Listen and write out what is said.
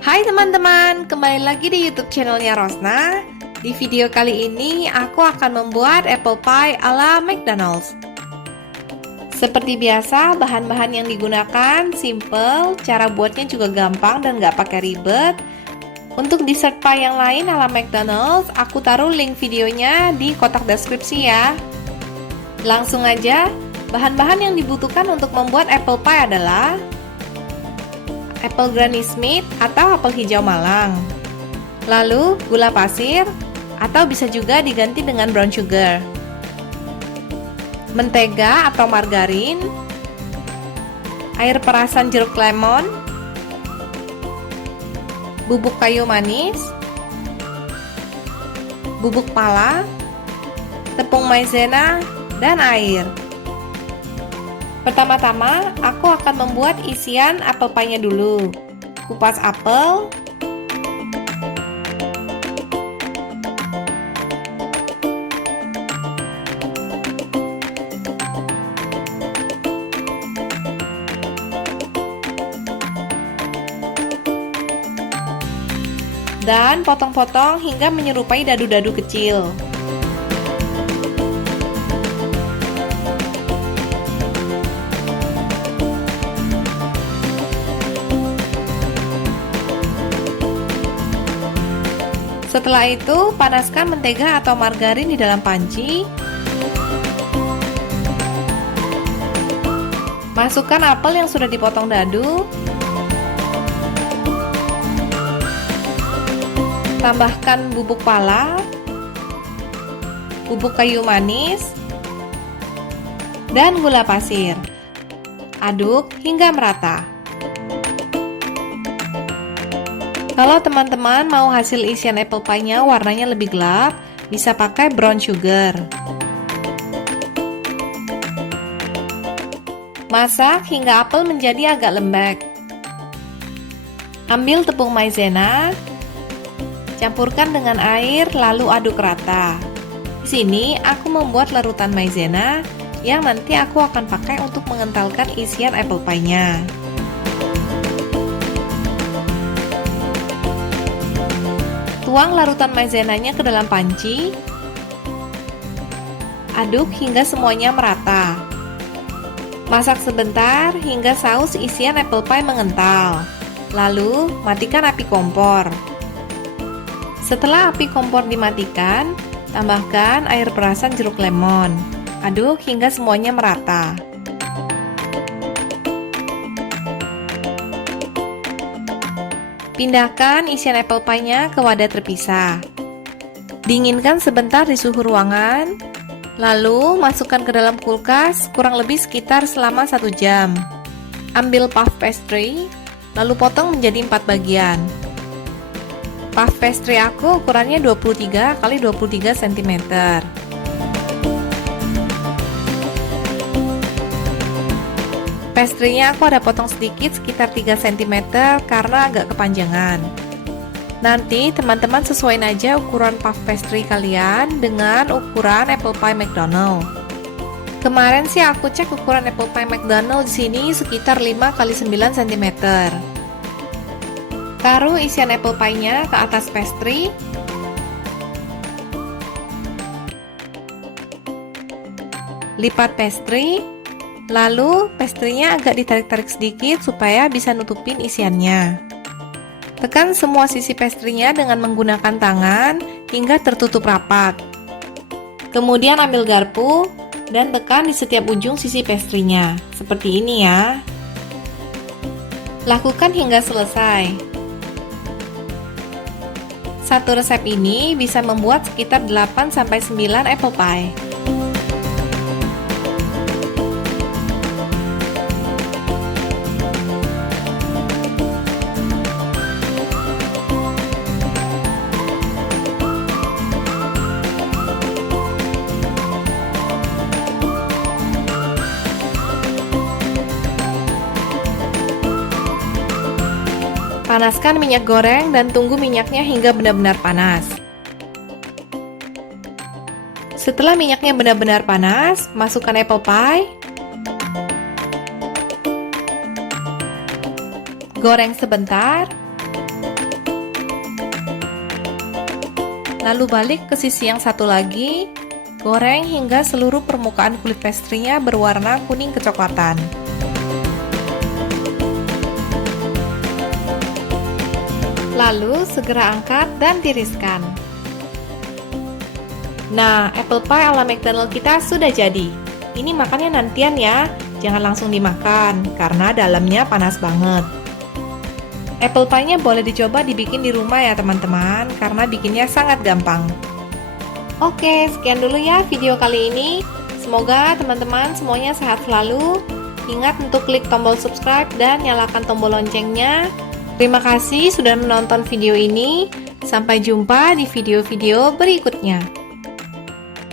Hai teman-teman, kembali lagi di YouTube channelnya Rosna. Di video kali ini aku akan membuat apple pie ala McDonald's. Seperti biasa, bahan-bahan yang digunakan simple, cara buatnya juga gampang dan gak pakai ribet. Untuk dessert pie yang lain ala McDonald's, aku taruh link videonya di kotak deskripsi ya. Langsung aja, bahan-bahan yang dibutuhkan untuk membuat apple pie adalah apple Granny Smith atau apel hijau malang, lalu gula pasir atau bisa juga diganti dengan brown sugar, mentega atau margarin, air perasan jeruk lemon, bubuk kayu manis, bubuk pala, tepung maizena, dan air. Pertama-tama, aku akan membuat isian apple pie-nya dulu. Kupas apel, dan potong-potong hingga menyerupai dadu-dadu kecil. Setelah itu, panaskan mentega atau margarin di dalam panci. Masukkan apel yang sudah dipotong dadu. Tambahkan bubuk pala, bubuk kayu manis, dan gula pasir. Aduk hingga merata. Kalau teman-teman mau hasil isian apple pie-nya warnanya lebih gelap, bisa pakai brown sugar. Masak hingga apel menjadi agak lembek. Ambil tepung maizena, campurkan dengan air lalu aduk rata. Di sini aku membuat larutan maizena yang nanti aku akan pakai untuk mengentalkan isian apple pie-nya. Tuang larutan maizenanya ke dalam panci. Aduk hingga semuanya merata. Masak sebentar hingga saus isian apple pie mengental. Lalu, matikan api kompor. Setelah api kompor dimatikan, tambahkan air perasan jeruk lemon. Aduk hingga semuanya merata. Pindahkan isian apple pie-nya ke wadah terpisah. Dinginkan sebentar di suhu ruangan, lalu masukkan ke dalam kulkas kurang lebih sekitar selama 1 jam. Ambil puff pastry, lalu potong menjadi 4 bagian. Puff pastry aku ukurannya 23 x 23 cm. Pastry-nya aku ada potong sedikit sekitar 3 cm karena agak kepanjangan. Nanti teman-teman sesuaiin aja ukuran puff pastry kalian dengan ukuran apple pie McDonald. Kemarin sih aku cek ukuran apple pie McDonald di sini sekitar 5 x 9 cm. Taruh isian apple pie-nya ke atas pastry. Lipat pastry. Lalu, pastry-nya agak ditarik-tarik sedikit supaya bisa nutupin isiannya. Tekan semua sisi pastry-nya dengan menggunakan tangan hingga tertutup rapat. Kemudian ambil garpu dan tekan di setiap ujung sisi pastry-nya, seperti ini ya. Lakukan hingga selesai. Satu resep ini bisa membuat sekitar 8-9 apple pie. Panaskan minyak goreng dan tunggu minyaknya hingga benar-benar panas. Setelah minyaknya benar-benar panas, masukkan apple pie. Goreng sebentar. Lalu balik ke sisi yang satu lagi, goreng hingga seluruh permukaan kulit pastry-nya berwarna kuning kecoklatan. Lalu segera angkat dan tiriskan. Nah, apple pie ala McDonald kita sudah jadi. Ini makannya nantian ya, jangan langsung dimakan karena dalamnya panas banget. Apple pie-nya boleh dicoba dibikin di rumah ya teman-teman, karena bikinnya sangat gampang. Oke, sekian dulu ya video kali ini. Semoga teman-teman semuanya sehat selalu. Ingat untuk klik tombol subscribe dan nyalakan tombol loncengnya. Terima kasih sudah menonton video ini. Sampai jumpa di video-video berikutnya.